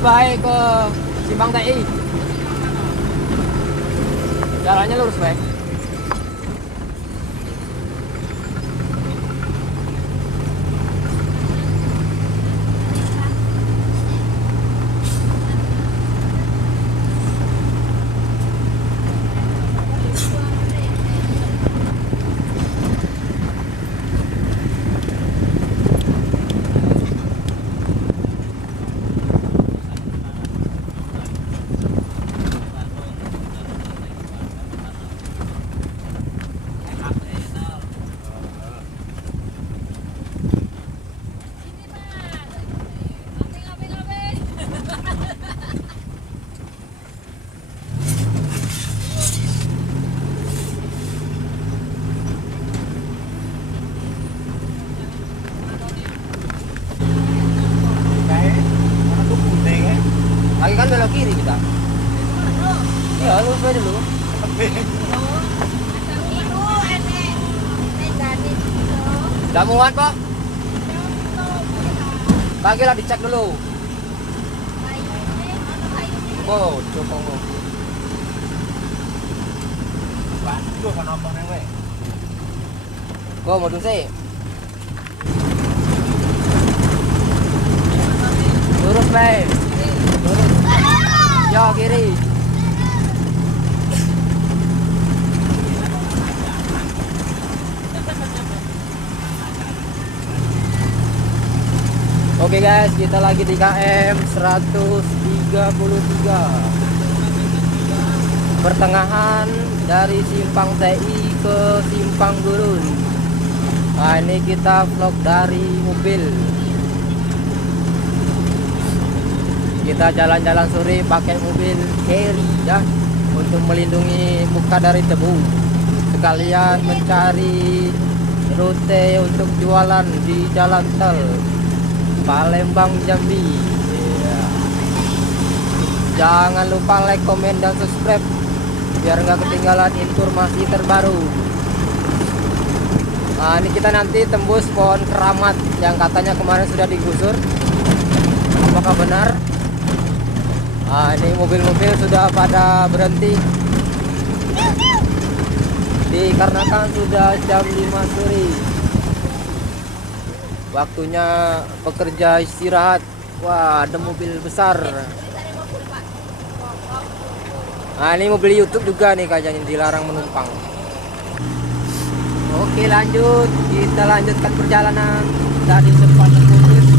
baik ke Simpang TI. Jalannya lurus baik. Lagi kan belok kiri kita. Iya, lurus aja dulu. Udah muat kok. Bagilah dicek dulu. Oh, coba ngomong. Bantu kan ngomong newe. Kok mau sih? Lurus, Bay. Lurus. Yo, kiri. Oke guys, kita lagi di KM 133. Pertengahan dari Simpang TI ke Simpang Gurun. Nah, ini kita vlog dari mobil. Kita jalan-jalan sore pakai mobil carry ya, untuk melindungi muka dari debu. Sekalian mencari rute untuk jualan di jalan tol Palembang Jambi. Jangan lupa like, komen, dan subscribe biar nggak ketinggalan informasi terbaru. Nah, ini kita nanti tembus pohon keramat yang katanya kemarin sudah digusur. Apakah benar? Nah, ini mobil-mobil sudah pada berhenti dikarenakan sudah jam 5 sore. Waktunya pekerja istirahat. Wah, ada mobil besar. Nah, ini mobil YouTube juga nih kayaknya dilarang menumpang. Oke, lanjut. Kita lanjutkan perjalanan. Tadi sempat terputus.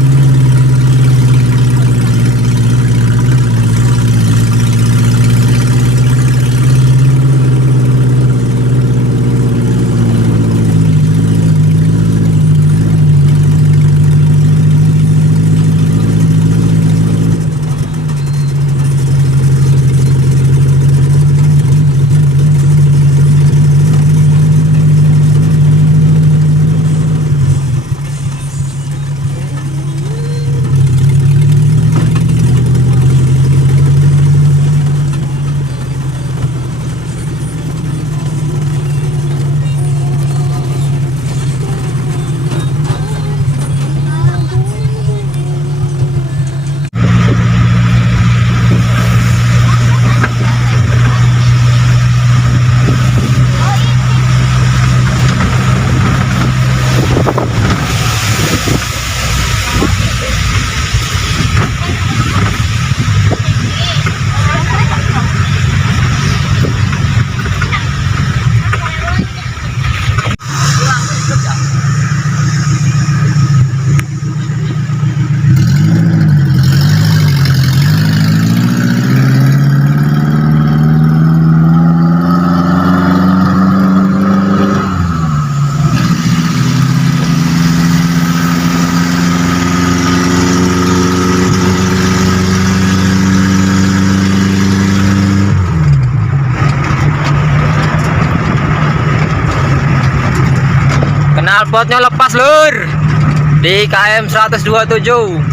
Knalpotnya lepas lur di KM 127.